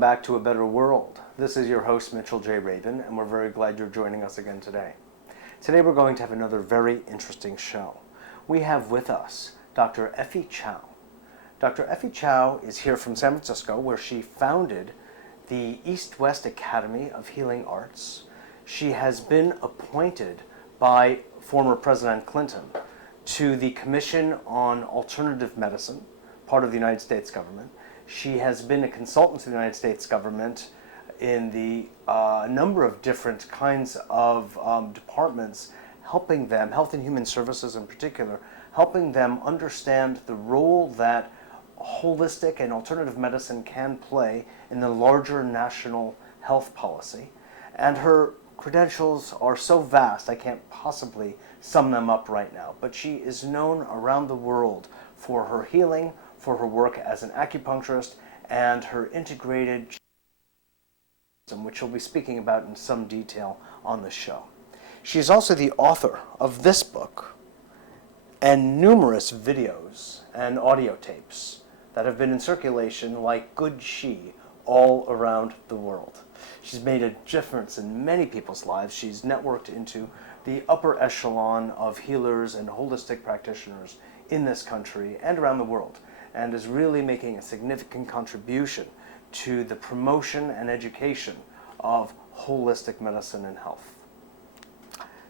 Welcome back to A Better World. This is your host, Mitchell J. Raven, and we're very glad you're joining us again today. Today we're going to have another very interesting show. We have with us Dr. Effie Chow. Dr. Effie Chow is here from San Francisco, where she founded the East-West Academy of Healing Arts. She has been appointed by former President Clinton to the Commission on Alternative Medicine, part of the United States government. She has been a consultant to the United States government in the number of different kinds of departments, helping them, Health and Human Services in particular, helping them understand the role that holistic and alternative medicine can play in the larger national health policy. And her credentials are so vast, I can't possibly sum them up right now, but she is known around the world for her healing, for her work as an acupuncturist, and her integrated system, which we'll be speaking about in some detail on the show. She is also the author of this book and numerous videos and audio tapes that have been in circulation like good Qi all around the world. She's made a difference in many people's lives. She's networked into the upper echelon of healers and holistic practitioners in this country and around the world, and is really making a significant contribution to the promotion and education of holistic medicine and health.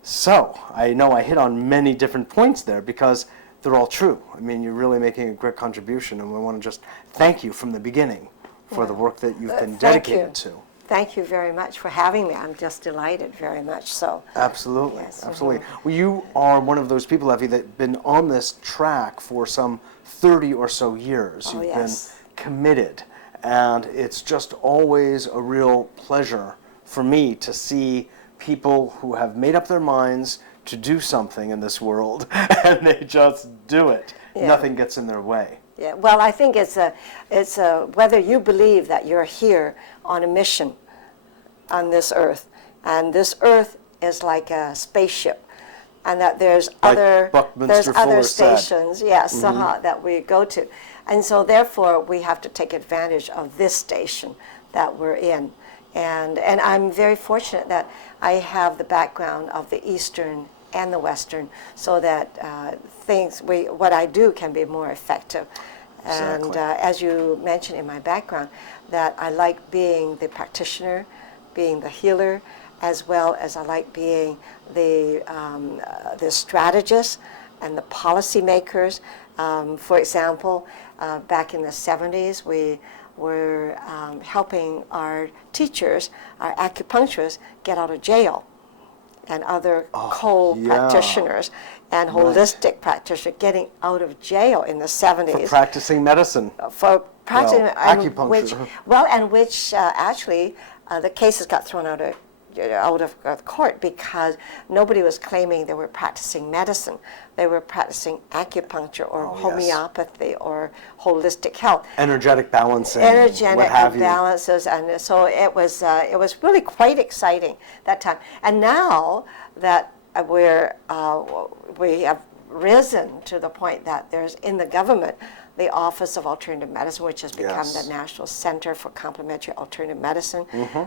So, I know I hit on many different points there because they're all true. I mean, you're really making a great contribution, and we want to just thank you from the beginning for the work that you've been dedicated to. Thank you very much for having me. I'm just delighted, very much so. Absolutely, yes. Absolutely. Well, you are one of those people, Effie, that have been on this track for some 30 or so years. You've been committed, and it's just always a real pleasure for me to see people who have made up their minds to do something in this world, and they just do it. Yeah. Nothing gets in their way. Yeah, well, I think it's whether you believe that you're here on a mission on this earth, and this earth is like a spaceship, and that there's other stations, yes, that we go to, and so therefore we have to take advantage of this station that we're in, and I'm very fortunate that I have the background of the Eastern and the Western, so that what I do can be more effective. Exactly. And as you mentioned in my background, that I like being the practitioner, being the healer, as well as I like being the strategist and the policymakers. For example, back in the 70s, we were helping our teachers, our acupuncturists, get out of jail, and other practitioners and holistic practitioners getting out of jail in the 70s. For practicing medicine. For practicing acupuncture. Which actually the cases got thrown out of court because nobody was claiming they were practicing medicine. They were practicing acupuncture or homeopathy or holistic health. Energetic balancing. Energetic balances, and so it was really quite exciting that time. And now that we have risen to the point that there's in the government the Office of Alternative Medicine, which has become the National Center for Complementary Alternative Medicine,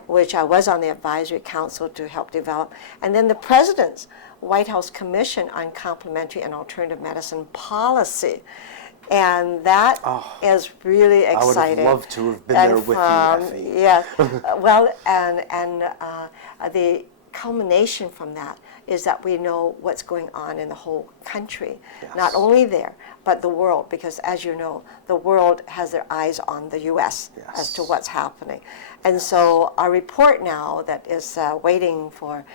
which I was on the advisory council to help develop. And then the President's White House Commission on Complementary and Alternative Medicine Policy. And that is really exciting. I would have loved to have been there with you, Effie. Yeah, well, and the culmination from that is that we know what's going on in the whole country, not only there, but the world, because as you know, the world has their eyes on the U.S. as to what's happening. And so our report now that is waiting for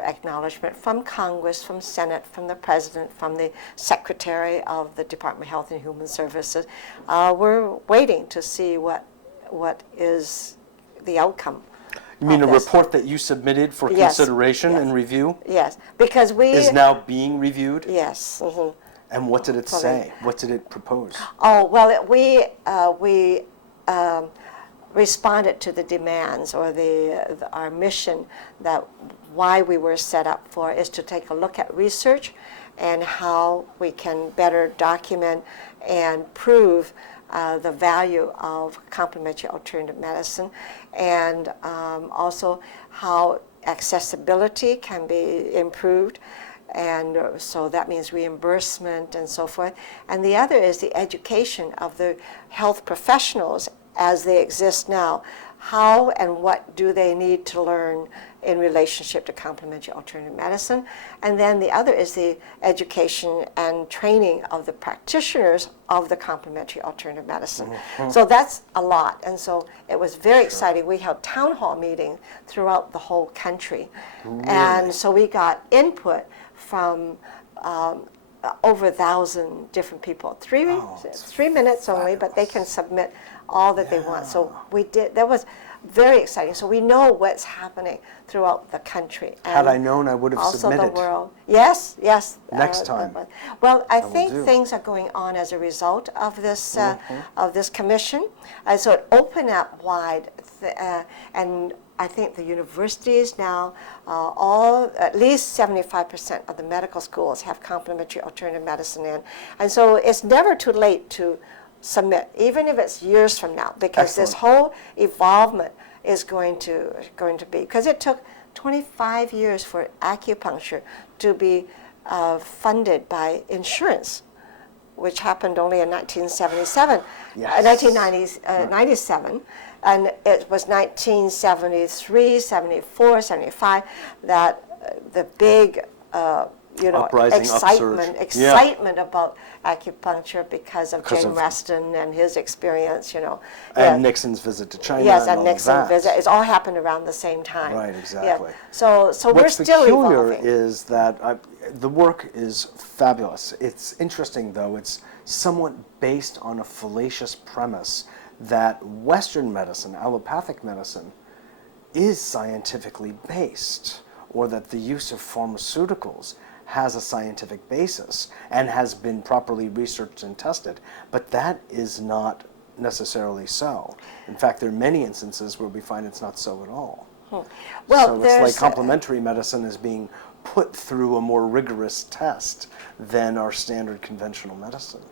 acknowledgement from Congress, from Senate, from the President, from the Secretary of the Department of Health and Human Services, we're waiting to see what is the outcome. You mean a report that you submitted for consideration and review? Yes, because is now being reviewed? Yes. And what did it say? What did it propose? Oh, well, we responded to the demands or our mission that why we were set up for is to take a look at research and how we can better document and prove the value of complementary alternative medicine, and also how accessibility can be improved, and so that means reimbursement and so forth. And the other is the education of the health professionals as they exist now. How and what do they need to learn in relationship to complementary alternative medicine? And then the other is the education and training of the practitioners of the complementary alternative medicine. So that's a lot. And so it was very exciting. We held town hall meetings throughout the whole country. Really? And so we got input from over 1,000 different people. 3 minutes only, but they can submit all that they want. So we did, that was very exciting. So we know what's happening throughout the country. Had I known, I would have submitted. Also the world. Yes, yes. Next time. Well, I think things are going on as a result of this commission. So it opened up wide, and I think the universities now, at least 75% of the medical schools have complementary alternative medicine in. And so it's never too late to submit, even if it's years from now, because this whole evolvement is going to be, because it took 25 years for acupuncture to be funded by insurance, which happened only in 1977, 1997, and it was 1973, 74, 75 that the big excitement about acupuncture because of James Reston and his experience, And Nixon's visit to China. Yes, and Nixon's visit. It's all happened around the same time. Right, exactly. Yeah. So we're still evolving. What's peculiar is that the work is fabulous. It's interesting, though. It's somewhat based on a fallacious premise that Western medicine, allopathic medicine, is scientifically based, or that the use of pharmaceuticals has a scientific basis and has been properly researched and tested. But that is not necessarily so. In fact, there are many instances where we find it's not so at all. Well, so it's like complementary medicine is being put through a more rigorous test than our standard conventional medicine.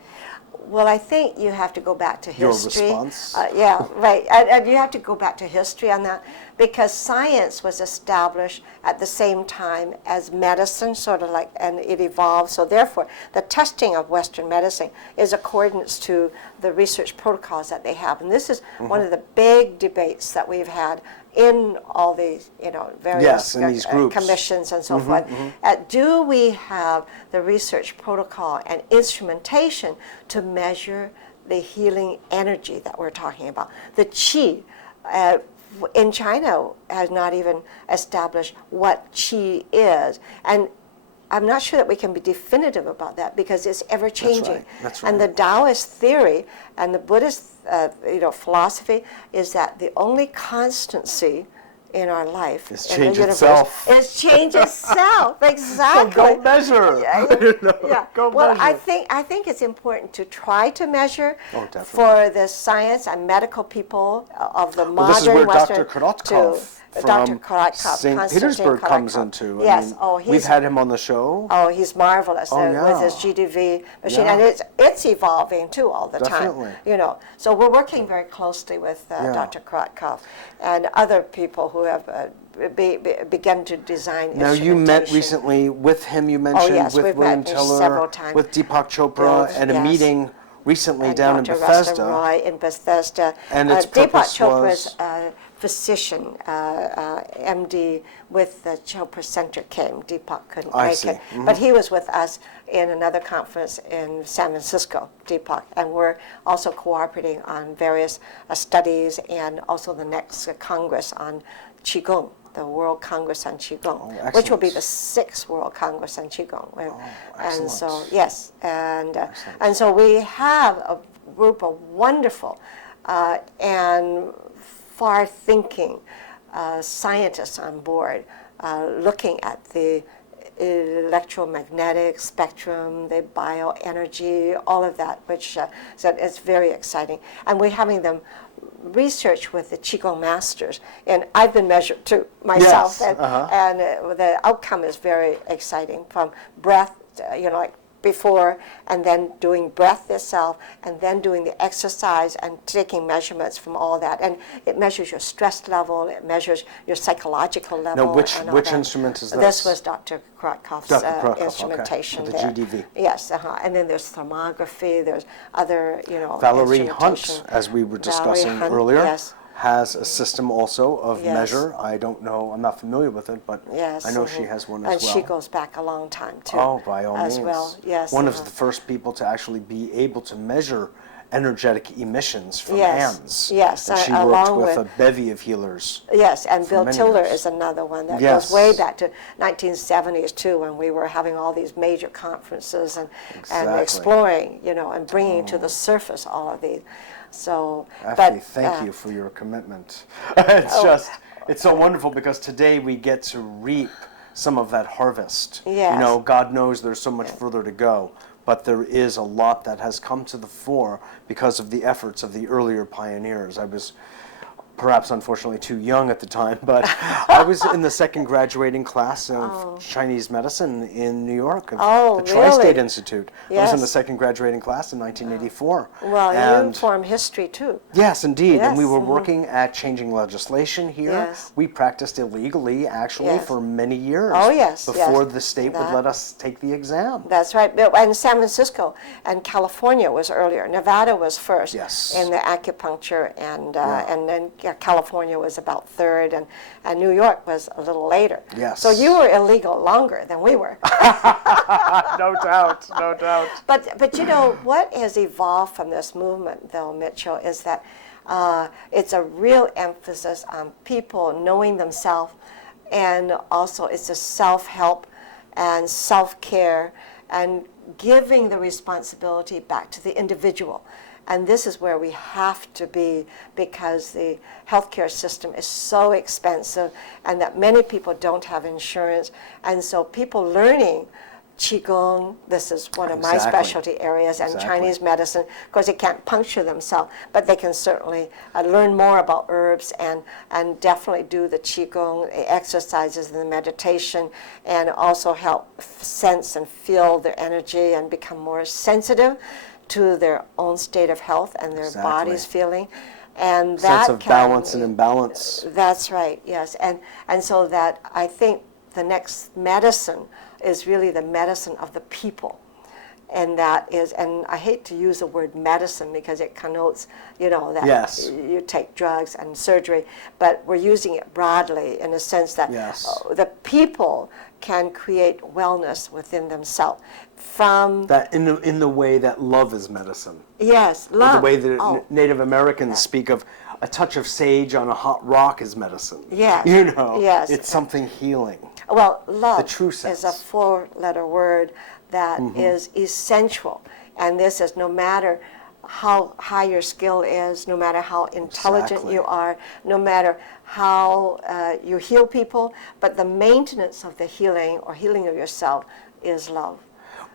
Well, I think you have to go back to history. Your response? Yeah, right. And you have to go back to history on that, because science was established at the same time as medicine, sort of like, and it evolved. So therefore, the testing of Western medicine is accordance to the research protocols that they have. And this is one of the big debates that we've had in all these, various in these groups. Commissions and so forth. Do we have the research protocol and instrumentation to measure the healing energy that we're talking about? The Qi in China has not even established what Qi is. And I'm not sure that we can be definitive about that, because it's ever changing. That's right. And the Taoist theory and the Buddhist philosophy is that the only constancy in our life is in the change universe itself. is change itself. Exactly. So go measure. Go well, measure. I think it's important to try to measure definitely. for the science and medical people of the modern this is where Western Dr. Korotkov Dr. from Korotkov, St. Petersburg comes into. Yes. We've had him on the show. Oh, he's marvelous with his GDV machine, and it's evolving too all the Definitely. time. So we're working very closely with Dr. Korotkov and other people who have begun to design. Now you met recently with him. You mentioned with William Tiller, several times. with Deepak Chopra, and a meeting recently down Dr. in Bethesda. Roy in Bethesda. And its Deepak purpose Chopra's was physician, MD with the Chopra Center came. Deepak couldn't I make see. it. But he was with us in another conference in San Francisco, Deepak, and we're also cooperating on various studies, and also the next Congress on Qigong, the World Congress on Qigong, which will be the 6th World Congress on Qigong. And so, yes, and so we have a group of wonderful and far-thinking scientists on board, looking at the electromagnetic spectrum, the bioenergy, all of that, which so it's very exciting. And we're having them research with the Qigong masters, and I've been measured too myself, and the outcome is very exciting, from breath, like before, and then doing breath itself, and then doing the exercise and taking measurements from all that. And it measures your stress level, it measures your psychological level. Now, which instrument is this? This was Dr. Krotkoff's instrumentation okay. there. The GDV. Yes, and then there's thermography, there's other, Valerie Hunt, instrumentation. as we were discussing Valerie Hunt, earlier, yes. has a system also of Yes. measure. I don't know, I'm not familiar with it, but Yes, I know she has one as and well. she goes back a long time too. Oh, by all as means. well. Yes, One of the first people to actually be able to measure energetic emissions from Yes, hands. yes, And she along worked with with- a bevy of healers. Yes, and Bill many Tiller years. is another one that Yes. goes way back to 1970s too, when we were having all these major conferences and Exactly. exploring, and bringing to the surface all of these. So, Effie, thank you for your commitment. It's so wonderful because today we get to reap some of that harvest. Yes. God knows there's so much further to go, but there is a lot that has come to the fore because of the efforts of the earlier pioneers. I was perhaps unfortunately too young at the time, but I was in the second graduating class of Chinese medicine in New York, of the Tri-State really? Institute. I was in the Yes. second graduating class in 1984. well, you And form history too. yes, indeed. And we Yes, were working at changing legislation here. Yes. We practiced illegally, actually, Yes. for many years. Oh, yes, Before yes. the state would That- let us take the exam. That's right. And San Francisco and California was earlier. Nevada was first Yes. in the acupuncture, and then California was about third, and New York was a little later. Yes. So you were illegal longer than we were. No doubt, no doubt. But what has evolved from this movement, though, Mitchell, is that it's a real emphasis on people knowing themselves, and also it's a self-help and self-care and giving the responsibility back to the individual. And this is where we have to be, because the healthcare system is so expensive and that many people don't have insurance. And so people learning Qigong, this is one of my Exactly. specialty areas, and Exactly. Chinese medicine, of course they can't puncture themselves, but they can certainly learn more about herbs and definitely do the Qigong exercises and the meditation, and also help sense and feel their energy and become more sensitive to their own state of health and their Exactly. body's feeling. And Sense that of balance and imbalance. That's right, yes. And so that I think the next medicine is really the medicine of the people. And that is, and I hate to use the word medicine because it connotes, that Yes. you take drugs and surgery, but we're using it broadly in a sense that Yes. the people can create wellness within themselves from, That in the way that love is medicine. yes, Or love. the way that Oh. Native Americans speak of a touch of sage on a hot rock is medicine. Yes. Yes. It's something healing. Well, love The true is a sense. four-letter word that is essential. And this is no matter how high your skill is, no matter how intelligent Exactly. you are, no matter how you heal people, but the maintenance of the healing or healing of yourself is love.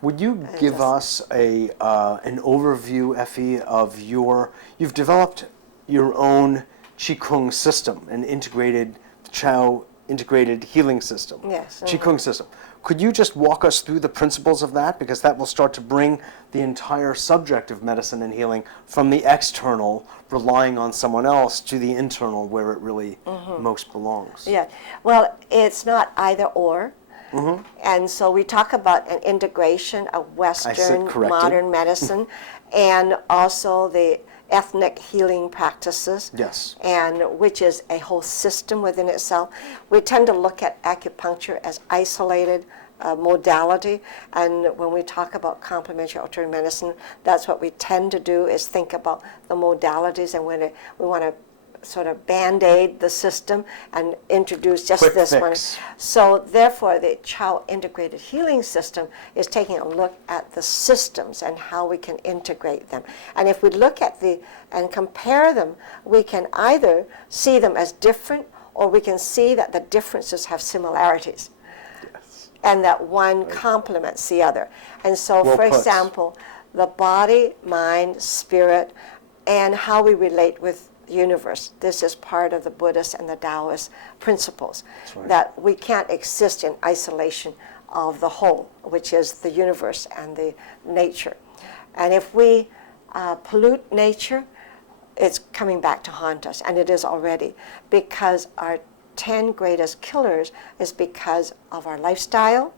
Would you give us an overview, Effie, of you've developed your own Qigong system, an integrated Chow integrated healing system, Yes, Qigong system. Could you just walk us through the principles of that? Because that will start to bring the entire subject of medicine and healing from the external, relying on someone else, to the internal, where it really most belongs. Yeah, well, it's not either or. And so we talk about an integration of Western corrected. modern medicine and also the ethnic healing practices. Yes. And which is a whole system within itself. We tend to look at acupuncture as isolated modality, and when we talk about complementary alternative medicine, that's what we tend to do, is think about the modalities, and when we want to sort of band-aid the system and introduce just Quick this one. fix. So therefore, the Chow integrated healing system is taking a look at the systems and how we can integrate them. And if we look at and compare them, we can either see them as different, or we can see that the differences have similarities. Yes. And that one complements the other. And so, Well for put. example, the body, mind, spirit, and how we relate with the universe. This is part of the Buddhist and the Taoist principles, That's right. that we can't exist in isolation. of the whole, which is the universe and the nature. And if we pollute nature, it's coming back to haunt us, and it is already, because our 10 greatest killers is because of our lifestyle,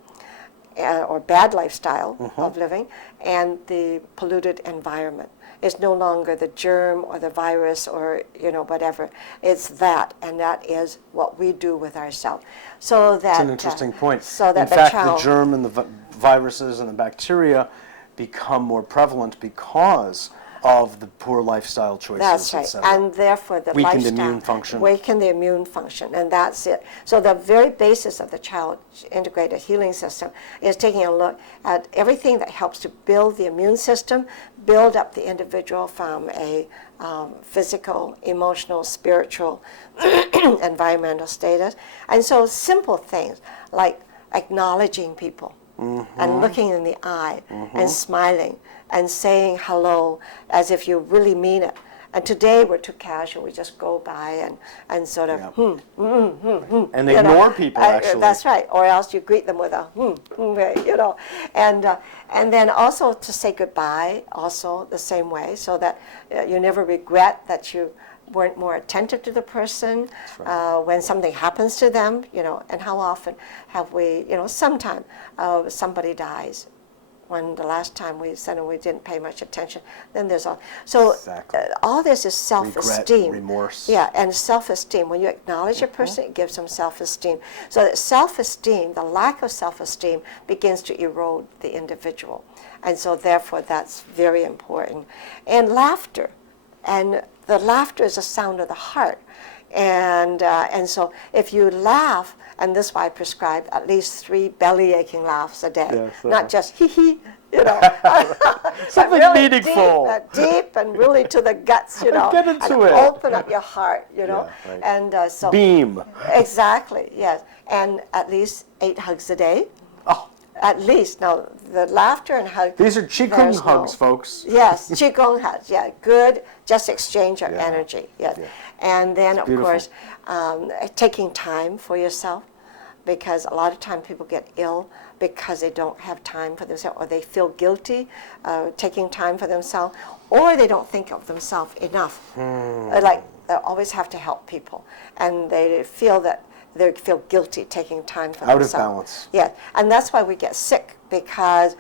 or bad lifestyle of living, and the polluted environment. It's no longer the germ or the virus or whatever. It's that, and that is what we do with ourselves. So that that's an interesting point. So that in fact, the germ and the viruses and the bacteria become more prevalent because of the poor lifestyle choices. That's right, etc. and therefore the weakened lifestyle, immune function. Weaken the immune function, and that's it. So the very basis of the child integrated healing system is taking a look at everything that helps to build the immune system, build up the individual from a physical, emotional, spiritual, environmental status. And so simple things like acknowledging people and looking in the eye and smiling and saying hello as if you really mean it. And today we're too casual. We just go by and sort of, and ignore people, actually. That's right. Or else you greet them with a, And then also to say goodbye, also the same way, so that you never regret that you weren't more attentive to the person when something happens to them, and how often have we, sometime somebody dies. When the last time we said we didn't pay much attention, then there's all. So exactly. All this is self-esteem. Regret, remorse. Yeah, and self-esteem. When you acknowledge a person, it gives them self-esteem. So that self-esteem, the lack of self-esteem, begins to erode the individual. And so therefore that's very important. And laughter. And the laughter is a sound of the heart. And so if you laugh, and this is why I prescribe at least 3 belly-aching laughs a day, not just hee-hee, something really meaningful, deep and really to the guts, Get into and it. Open up your heart, right. and so beam. Exactly, yes, and at least 8 hugs a day. Oh. At least. Now, the laughter and hugs. These are Qigong hugs, folks. Yes, Qigong hugs, good. Just exchange your energy, yes. Yeah. And then, of beautiful. course, taking time for yourself, because a lot of time people get ill because they don't have time for themselves, or they feel guilty taking time for themselves, or they don't think of themselves enough. Like, they always have to help people, and they feel that they feel guilty taking time for themselves. Out of balance. Yeah, and that's why we get sick, because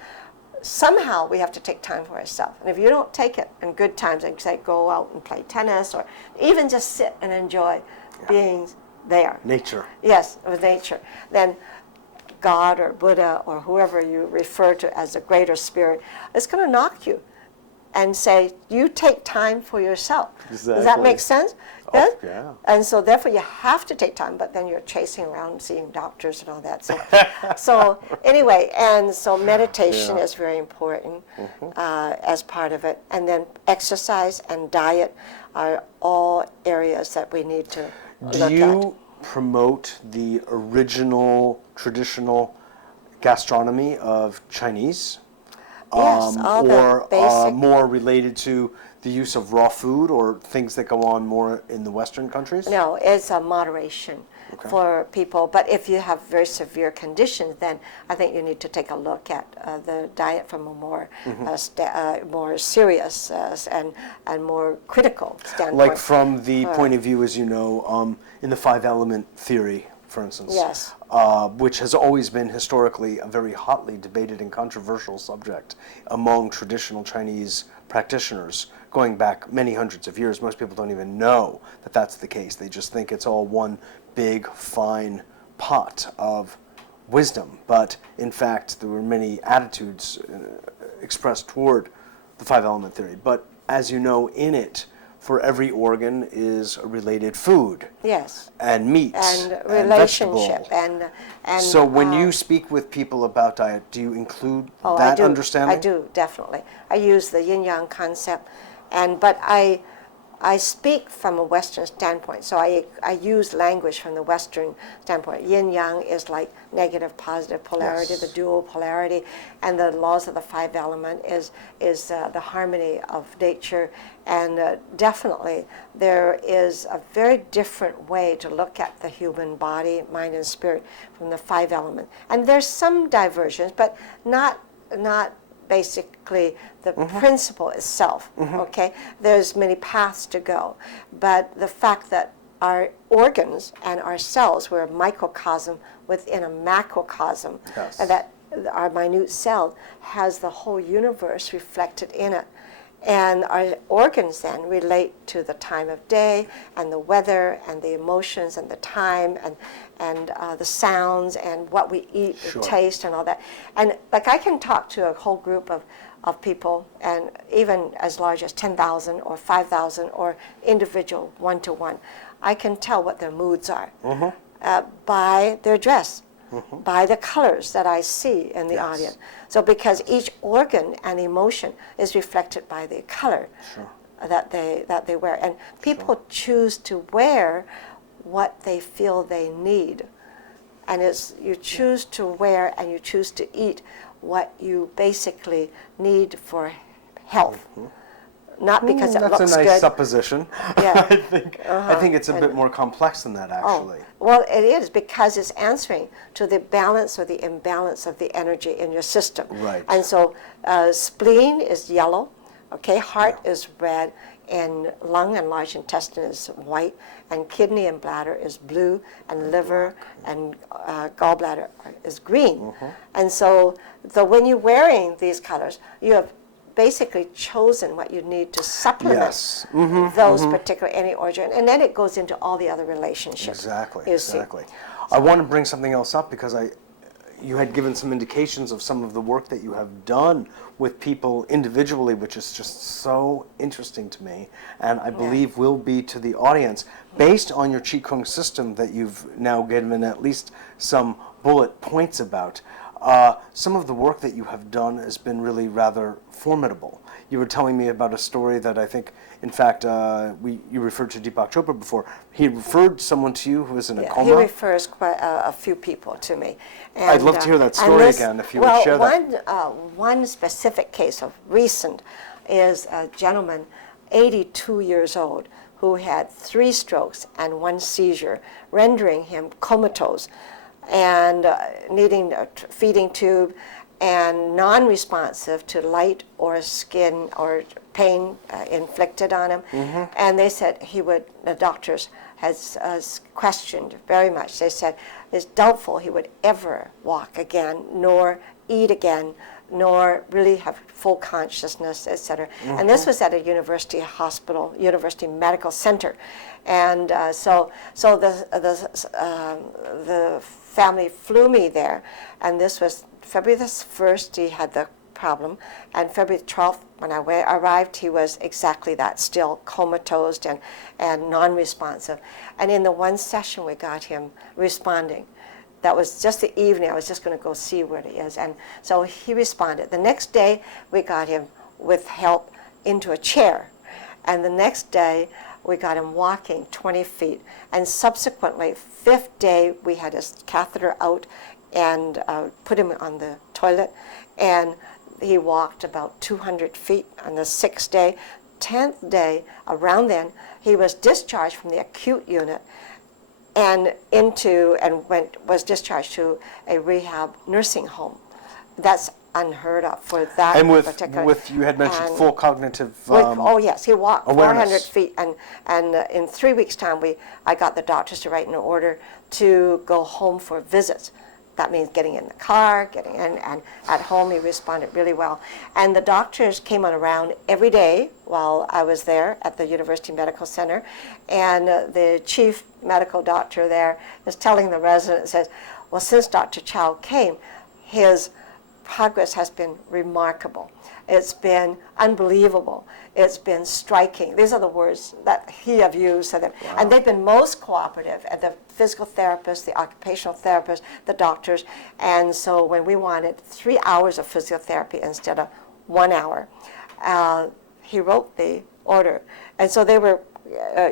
somehow we have to take time for ourselves. And if you don't take it in good times, like say go out and play tennis, or even just sit and enjoy being there. Nature. Yes, with nature. Then God or Buddha or whoever you refer to as a greater spirit is going to knock you and say, you take time for yourself. Exactly. Does that make sense? Oh, yeah. And so therefore you have to take time, but then you're chasing around seeing doctors and all that. So, so anyway, and so meditation is very important as part of it. And then exercise and diet are all areas that we need to look at. Do you promote the original traditional gastronomy of Chinese? Yes, all the or basic. More related to the use of raw food, or things that go on more in the Western countries? No, it's a moderation for people. But if you have very severe conditions, then I think you need to take a look at the diet from a more more serious and more critical standpoint. Like from the point of view, as you know, in the 5-element theory, for instance, Yes. Which has always been historically a very hotly debated and controversial subject among traditional Chinese practitioners going back many hundreds of years. Most people don't even know that that's the case. They just think it's all one big, fine pot of wisdom. But in fact, there were many attitudes expressed toward the 5-element theory. But as you know, in it, for every organ is a related food. Yes. And meat. And and relationship vegetable. and so when you speak with people about diet, do you include that I do. understanding? I do, definitely. I use the yin-yang concept, but I I speak from a Western standpoint, so I use language from the Western standpoint. Yin-yang is like negative, positive polarity, Yes. the dual polarity, and the laws of the five element is the harmony of nature. And definitely there is a very different way to look at the human body, mind, and spirit from the five element. And there's some diversions, but not basically the principle itself, okay? There's many paths to go, but the fact that our organs and our cells, we're a microcosm within a macrocosm, Yes. and that our minute cell has the whole universe reflected in it. And our organs then relate to the time of day and the weather and the emotions and the time and the sounds and what we eat, Sure. the taste and all that. And like I can talk to a whole group of people, and even as large as 10,000 or 5,000 or individual one-to-one. I can tell what their moods are by their dress, by the colors that I see in the Yes. audience. So because each organ and emotion is reflected by the color Sure. that they wear. And people choose to wear what they feel they need. And it's you choose to wear and you choose to eat what you basically need for health. Not because it That's looks a nice good. supposition. Yeah. I think it's a bit more complex than that, actually. Well, it is because it's answering to the balance or the imbalance of the energy in your system. Right. And so spleen is yellow, okay, heart is red, and lung and large intestine is white, and kidney and bladder is blue, and liver and gallbladder is green. And so when you're wearing these colors, you have basically chosen what you need to supplement Yes. those particular any organ, and then it goes into all the other relationships. Exactly, you see. exactly. I want to bring something else up because you had given some indications of some of the work that you have done with people individually, which is just so interesting to me, and I believe will be to the audience, based on your Qigong system that you've now given at least some bullet points about. Some of the work that you have done has been really rather formidable. You were telling me about a story that I think, in fact, you referred to Deepak Chopra before. He referred someone to you who was in a coma? He refers quite a few people to me. And, I'd love to hear that story again, if you would share that. One specific case of recent is a gentleman, 82 years old, who had 3 strokes and 1 seizure, rendering him comatose and needing a feeding tube and non-responsive to light or skin or pain inflicted on him. And they said the doctors has questioned very much. They said it's doubtful he would ever walk again, nor eat again, nor really have full consciousness, etc. And this was at a university hospital, university medical center. And so the family flew me there, and this was February the 1st, he had the problem, and February 12th, when I arrived, he was exactly that, still comatose and non-responsive. And in the one session, we got him responding. That was just the evening. I was just going to go see where he is. And so he responded. The next day, we got him with help into a chair. And the next day, we got him walking 20 feet. And subsequently, 5th day, we had his catheter out and put him on the toilet. And he walked about 200 feet on the 6th day. 10th day, around then, he was discharged from the acute unit and was discharged to a rehab nursing home. That's unheard of for that particular. And with you had mentioned full cognitive. Oh yes, he walked awareness. 400 feet, and in 3 weeks' time, I got the doctors to write an order to go home for visits. That means getting in the car, getting in, and at home he responded really well. And the doctors came on around every day while I was there at the University Medical Center, and the chief medical doctor there is telling the resident, says, well, since Dr. Chow came, his progress has been remarkable. It's been unbelievable. It's been striking. These are the words that he have used. Wow. And they've been most cooperative, at the physical therapist, the occupational therapist, the doctors. And so when we wanted 3 hours of physical therapy instead of 1 hour, he wrote the order. And so they were,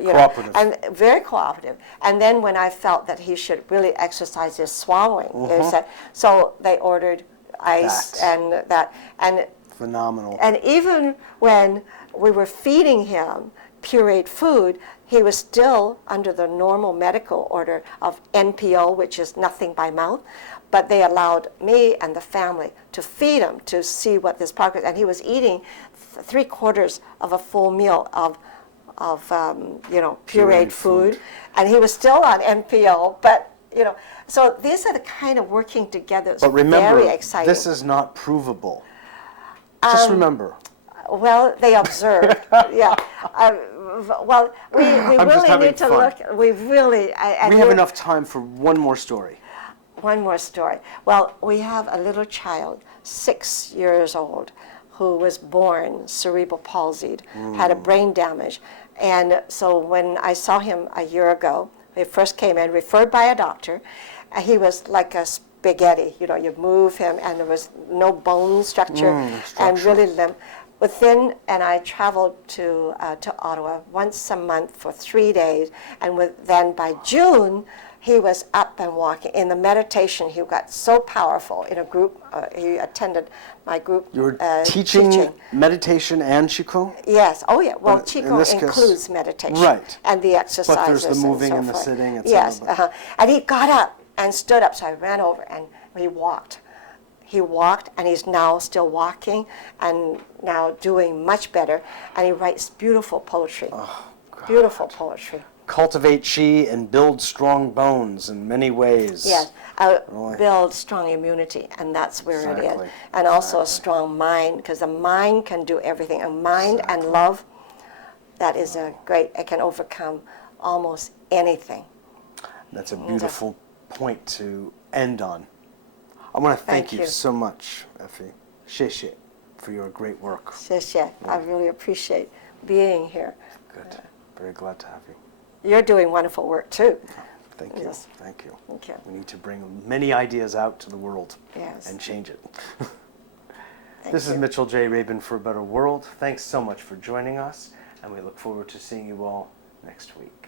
Cooperative. and very cooperative. And then when I felt that he should really exercise his swallowing, they said, so they ordered ice and that. And phenomenal. And even when we were feeding him pureed food, he was still under the normal medical order of NPO, which is nothing by mouth, but they allowed me and the family to feed him to see what this progress, and he was eating 3/4 of a full meal of pureed food, and he was still on NPO, but so these are the kind of working together. It's but remember, very exciting. This is not provable. Just remember. Well, they observed, yeah. Well, we really need to look. We really. We have enough time for one more story. One more story. Well, we have a little child, 6 years old, who was born cerebral palsied, had a brain damage. And so when I saw him a year ago, he first came in, referred by a doctor, and he was like a spaghetti. You move him, and there was no bone structure, and really limp. And I traveled to Ottawa once a month for 3 days, and then by June, he was up and walking. In the meditation, he got so powerful in a group. He attended my group. You were teaching meditation and Qigong? Yes. Oh, yeah. Well, Qigong includes meditation. Right. And the exercises. But there's the moving and the sitting, etc. Yes. And he got up and stood up, so I ran over and he walked. He walked, and he's now still walking and now doing much better. And he writes beautiful poetry. Oh, God. Beautiful poetry. Cultivate Qi and build strong bones in many ways. Yes, build strong immunity, and that's where it is. And also a strong mind, because the mind can do everything. A mind and love, that is it can overcome almost anything. That's a beautiful point to end on. I want to thank you so much, Effie. 谢谢 for your great work. 谢谢. I really appreciate being here. Good. Very glad to have you. You're doing wonderful work too. Thank you. Yes. Thank you. Thank you. We need to bring many ideas out to the world and change it. This is Mitchell J. Rabin for A Better World. Thanks so much for joining us, and we look forward to seeing you all next week.